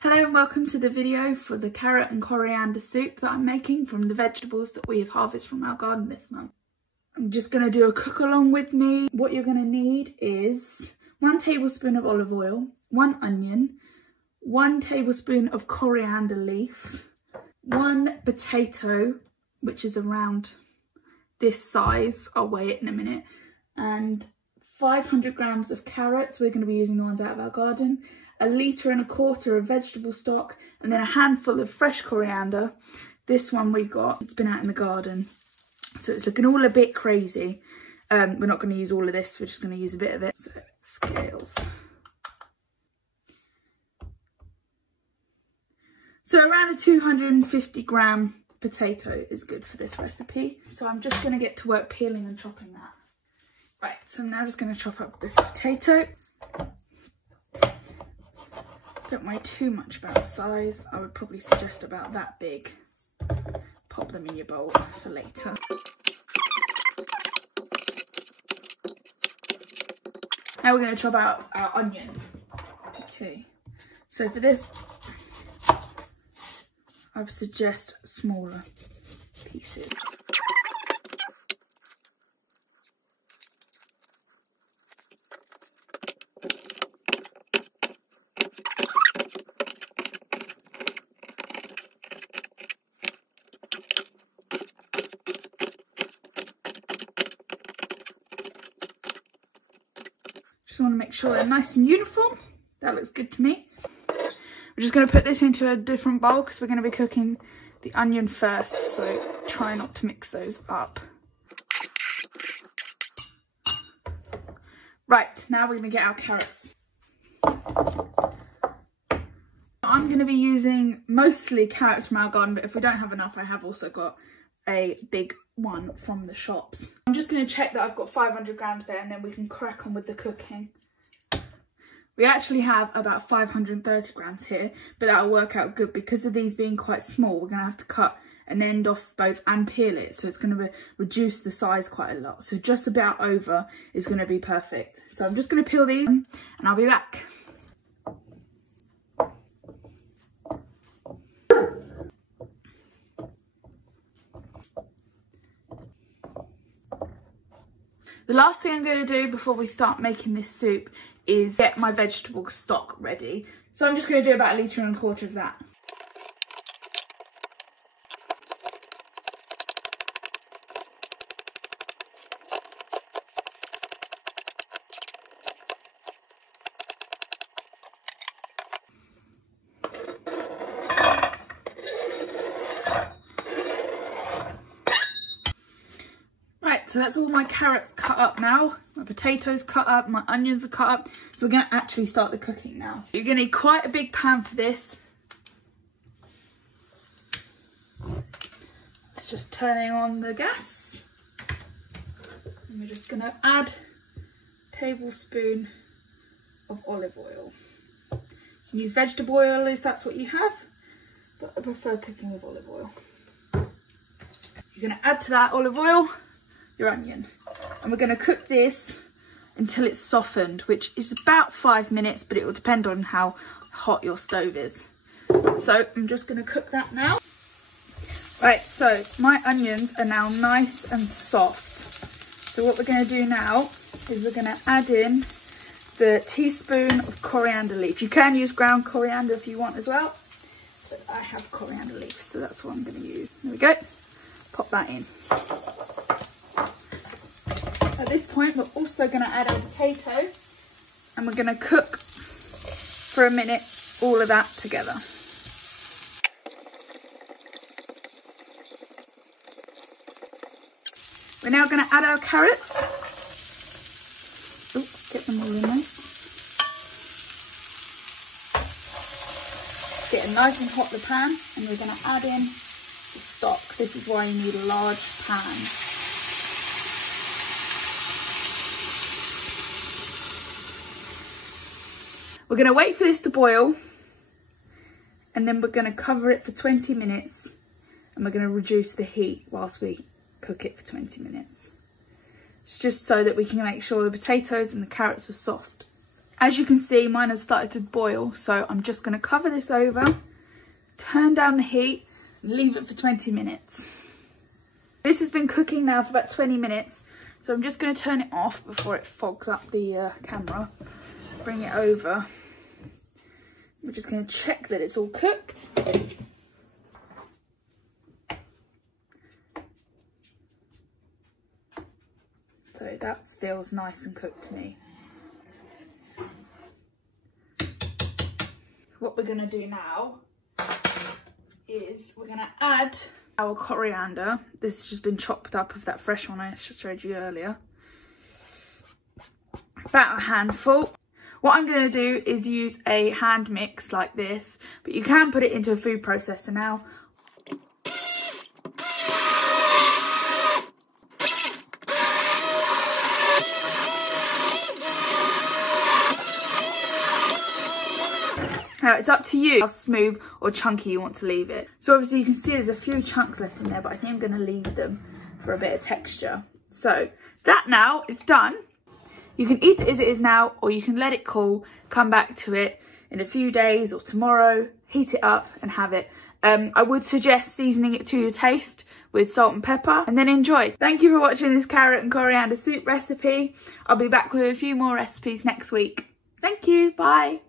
Hello and welcome to the video for the carrot and coriander soup that I'm making from the vegetables that we have harvested from our garden this month. I'm just going to do a cook along with me. What you're going to need is 1 tablespoon of olive oil, 1 onion, 1 tablespoon of coriander leaf, 1 potato, which is around this size, I'll weigh it in a minute, and 500 grams of carrots. We're going to be using the ones out of our garden, 1.25 litres of vegetable stock, and then a handful of fresh coriander. This one we got, it's been out in the garden, so it's looking all a bit crazy. We're not going to use all of this, we're just going to use a bit of it. So scales. So around a 250 gram potato is good for this recipe. So I'm just going to get to work peeling and chopping that. Right, so I'm now just going to chop up this potato. Don't worry too much about size. I would probably suggest about that big. Pop them in your bowl for later. Now we're going to chop out our onion. Okay, so for this, I would suggest smaller pieces. Just want to make sure they're nice and uniform. That looks good to me. We're just going to put this into a different bowl because we're going to be cooking the onion first, so try not to mix those up. Right, now we're going to get our carrots. I'm going to be using mostly carrots from our garden, but if we don't have enough, I have also got a big one from the shops. I'm just going to check that I've got 500 grams there, and then we can crack on with the cooking. We actually have about 530 grams here, but that'll work out good because of these being quite small. We're going to have to cut an end off both and peel it, so it's going to reduce the size quite a lot. So just about over is going to be perfect. So I'm just going to peel these and I'll be back. The last thing I'm going to do before we start making this soup is get my vegetable stock ready. So I'm just going to do about 1.25 litres of that. So that's all my carrots cut up now, my potatoes cut up, my onions are cut up. So we're going to actually start the cooking now. You're going to need quite a big pan for this. It's just turning on the gas. And we're just going to add a tablespoon of olive oil. You can use vegetable oil if that's what you have, but I prefer cooking with olive oil. You're going to add to that olive oil your onion, and we're going to cook this until it's softened, which is about 5 minutes, but it will depend on how hot your stove is. So I'm just going to cook that now. Right, so my onions are now nice and soft. So what we're going to do now is we're going to add in the teaspoon of coriander leaf. You can use ground coriander if you want as well, but I have coriander leaf, so that's what I'm going to use. There we go. Pop that in. At this point, we're also going to add our potato, and we're going to cook for a minute all of that together. We're now going to add our carrots. Oh, get them all in there. Get nice and hot the pan, and we're going to add in the stock. This is why you need a large pan. We're going to wait for this to boil, and then we're going to cover it for 20 minutes, and we're going to reduce the heat whilst we cook it for 20 minutes. It's just so that we can make sure the potatoes and the carrots are soft. As you can see, mine has started to boil, so I'm just going to cover this over, turn down the heat, and leave it for 20 minutes. This has been cooking now for about 20 minutes, so I'm just going to turn it off before it fogs up the camera. Bring it over. We're just going to check that it's all cooked. So that feels nice and cooked to me. What we're going to do now is we're going to add our coriander. This has just been chopped up of that fresh one I just showed you earlier. About a handful. What I'm going to do is use a hand mix like this, but you can put it into a food processor now. Now it's up to you how smooth or chunky you want to leave it. So obviously you can see there's a few chunks left in there, but I think I'm going to leave them for a bit of texture. So that now is done. You can eat it as it is now, or you can let it cool, come back to it in a few days or tomorrow, heat it up and have it. I would suggest seasoning it to your taste with salt and pepper and then enjoy. Thank you for watching this carrot and coriander soup recipe. I'll be back with a few more recipes next week. Thank you, bye.